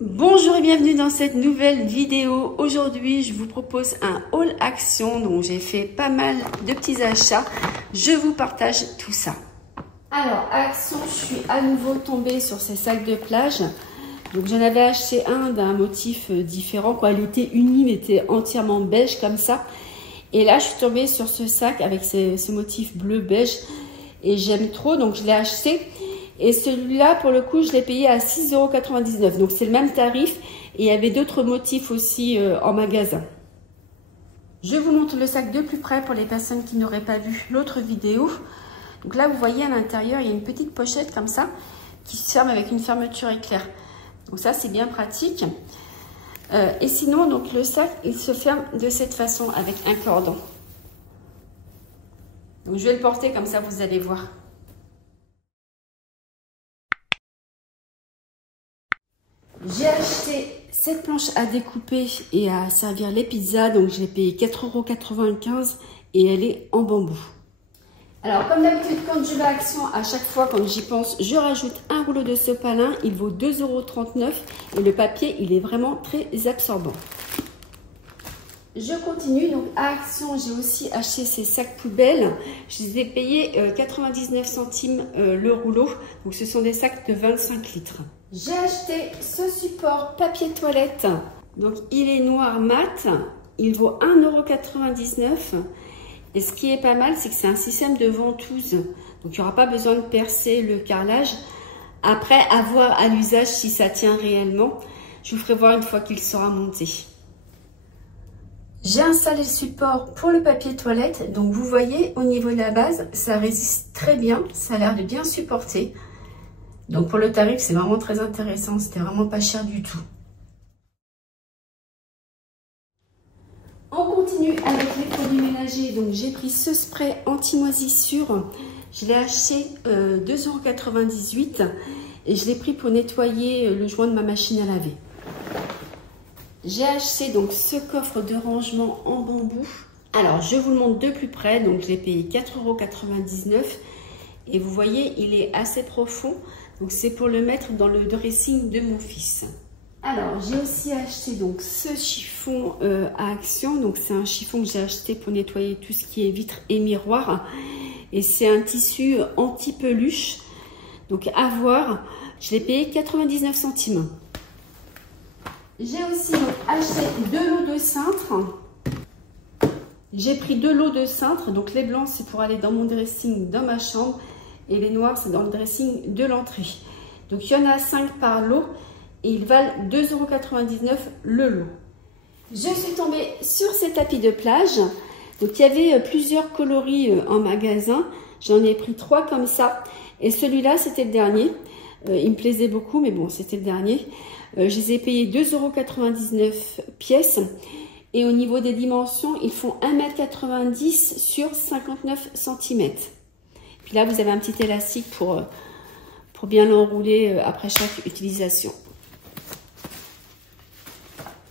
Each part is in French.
Bonjour et bienvenue dans cette nouvelle vidéo. Aujourd'hui, je vous propose un haul action. Donc, j'ai fait pas mal de petits achats. Je vous partage tout ça. Alors, action, je suis à nouveau tombée sur ces sacs de plage. Donc, j'en avais acheté un d'un motif différent. Il était uni, mais était entièrement beige comme ça. Et là, je suis tombée sur ce sac avec ce motif bleu-beige. Et j'aime trop, donc je l'ai acheté. Et celui-là, pour le coup, je l'ai payé à 6,99 €. Donc, c'est le même tarif. Et il y avait d'autres motifs aussi en magasin. Je vous montre le sac de plus près pour les personnes qui n'auraient pas vu l'autre vidéo. Donc là, vous voyez à l'intérieur, il y a une petite pochette comme ça qui se ferme avec une fermeture éclair. Donc ça, c'est bien pratique. Et sinon, donc le sac, il se ferme de cette façon avec un cordon. Donc, je vais le porter comme ça, vous allez voir. J'ai acheté cette planche à découper et à servir les pizzas. Donc, je l'ai payé 4,95 € et elle est en bambou. Alors, comme d'habitude, quand je vais à Action, à chaque fois, quand j'y pense, je rajoute un rouleau de sopalin. Il vaut 2,39 € et le papier, il est vraiment très absorbant. Je continue. Donc, à Action, j'ai aussi acheté ces sacs poubelles. Je les ai payés 99 centimes le rouleau. Donc, ce sont des sacs de 25 litres. J'ai acheté ce support papier toilette. Donc, il est noir mat. Il vaut 1,99 €. Et ce qui est pas mal, c'est que c'est un système de ventouse. Donc, il n'y aura pas besoin de percer le carrelage. Après, à voir à l'usage si ça tient réellement. Je vous ferai voir une fois qu'il sera monté. J'ai installé le support pour le papier toilette. Donc, vous voyez, au niveau de la base, ça résiste très bien. Ça a l'air de bien supporter. Donc, pour le tarif, c'est vraiment très intéressant. C'était vraiment pas cher du tout. On continue avec les produits ménagers. Donc, j'ai pris ce spray anti-moisissure. Je l'ai acheté 2,98 € et je l'ai pris pour nettoyer le joint de ma machine à laver. J'ai acheté donc ce coffre de rangement en bambou. Alors, je vous le montre de plus près. Donc, je l'ai payé 4,99 € et vous voyez, il est assez profond. Donc, c'est pour le mettre dans le dressing de mon fils. Alors, j'ai aussi acheté donc ce chiffon à Action. Donc, c'est un chiffon que j'ai acheté pour nettoyer tout ce qui est vitres et miroirs. Et c'est un tissu anti-peluche. Donc, à voir. Je l'ai payé 99 centimes. J'ai aussi acheté 2 lots de cintres. J'ai pris 2 lots de cintres. Donc, les blancs, c'est pour aller dans mon dressing dans ma chambre. Et les noirs, c'est dans le dressing de l'entrée. Donc, il y en a 5 par lot. Et ils valent 2,99 € le lot. Je suis tombée sur ces tapis de plage. Donc, il y avait plusieurs coloris en magasin. J'en ai pris 3 comme ça. Et celui-là, c'était le dernier. Il me plaisait beaucoup, mais bon, c'était le dernier. Je les ai payés 2,99 € pièce. Et au niveau des dimensions, ils font 1,90 m sur 59 cm. Puis là, vous avez un petit élastique pour bien l'enrouler après chaque utilisation.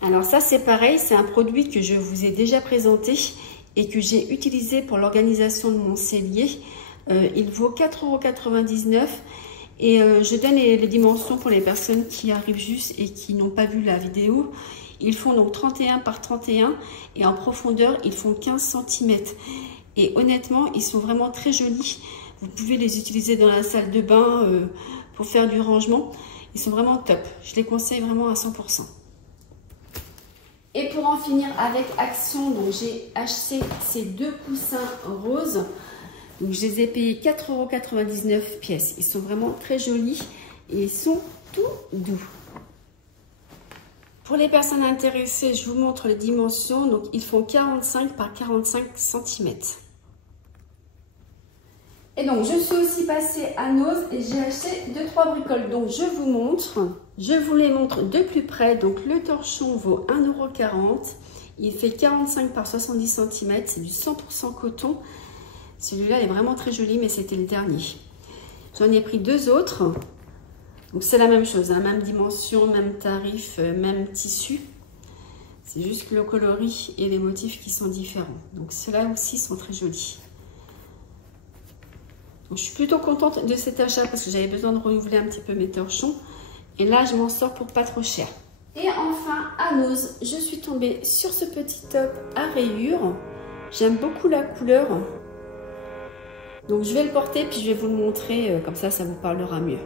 Alors ça, c'est pareil, c'est un produit que je vous ai déjà présenté et que j'ai utilisé pour l'organisation de mon cellier. Il vaut 4,99 € et je donne les dimensions pour les personnes qui arrivent juste et qui n'ont pas vu la vidéo. Ils font donc 31 par 31 et en profondeur, ils font 15 cm. Et honnêtement, ils sont vraiment très jolis. Vous pouvez les utiliser dans la salle de bain pour faire du rangement. Ils sont vraiment top. Je les conseille vraiment à 100%. Et pour en finir avec Action, donc j'ai acheté ces 2 coussins roses. Donc je les ai payés 4,99 € pièce. Ils sont vraiment très jolis et ils sont tout doux. Pour les personnes intéressées, je vous montre les dimensions. Donc ils font 45 par 45 cm. Et donc, je suis aussi passée à Noz et j'ai acheté 2-3 bricoles. Donc, je vous montre. Je vous les montre de plus près. Donc, le torchon vaut 1,40 €. Il fait 45 par 70 cm. C'est du 100% coton. Celui-là est vraiment très joli, mais c'était le dernier. J'en ai pris 2 autres. Donc, c'est la même chose. Hein, même dimension, même tarif, même tissu. C'est juste que le coloris et les motifs qui sont différents. Donc, ceux-là aussi sont très jolis. Donc, je suis plutôt contente de cet achat parce que j'avais besoin de renouveler un petit peu mes torchons. Et là, je m'en sors pour pas trop cher. Et enfin, à Lowe's, je suis tombée sur ce petit top à rayures. J'aime beaucoup la couleur. Donc, je vais le porter, puis je vais vous le montrer. Comme ça vous parlera mieux.